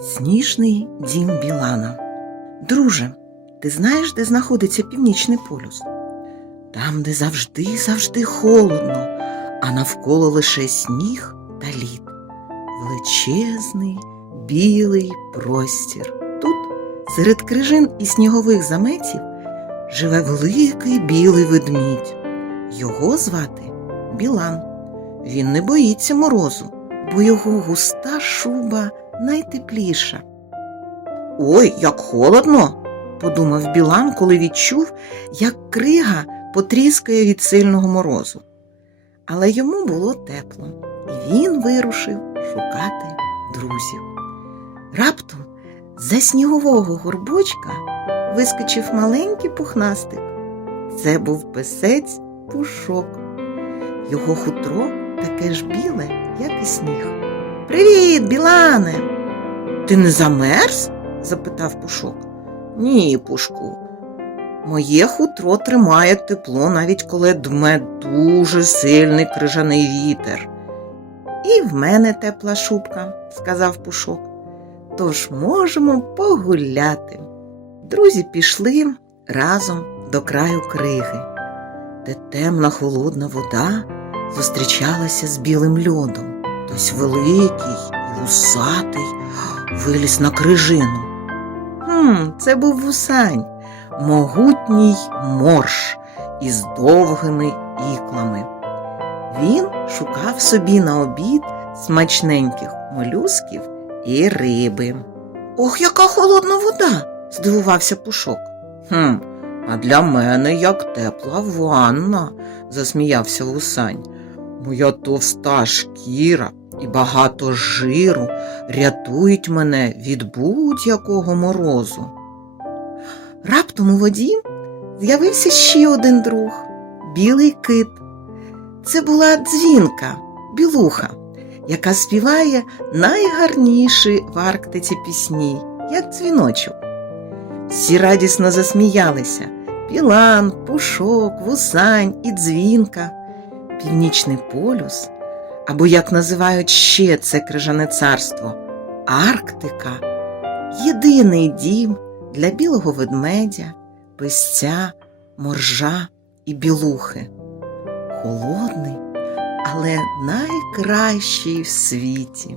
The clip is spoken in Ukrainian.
Сніжний дім Білана. Друже, ти знаєш, де знаходиться північний полюс? Там, де завжди, завжди холодно, а навколо лише сніг та лід. Величезний білий простір. Тут, серед крижин і снігових заметів, живе великий білий ведмідь. Його звати Білан. Він не боїться морозу, бо його густа шуба найтепліша. Ой, як холодно, подумав Білан, коли відчув, як крига потріскає від сильного морозу. Але йому було тепло, і він вирушив шукати друзів. Раптом за снігового горбочка вискочив маленький пухнастик. Це був песець пушок. Його хутро таке ж біле, як і сніг. Привіт, Білане! Ти не замерз? запитав Пушок. Ні, Пушку. Моє хутро тримає тепло, навіть коли дме дуже сильний крижаний вітер. І в мене тепла шубка, сказав Пушок. Тож можемо погуляти. Друзі пішли разом до краю криги, де темна холодна вода зустрічалася з білим льодом. Хтось великий і вусатий виліз на крижину. Хм, це був вусань, могутній морж із довгими іклами. Він шукав собі на обід смачненьких молюсків і риби. Ох, яка холодна вода! здивувався Пушок. Хм, а для мене як тепла ванна, засміявся вусань. Моя товста шкіра і багато жиру рятують мене від будь-якого морозу. Раптом у воді з'явився ще один друг білий кит. Це була дзвінка, білуха, яка співає найгарніші в Арктиці пісні, як дзвіночок. Всі радісно засміялися Пілан, Пушок, Вусань і Дзвінка. Північний полюс, або як називають ще це крижане царство, Арктика, єдиний дім для білого ведмедя, песця, моржа і білухи. Холодний, але найкращий в світі.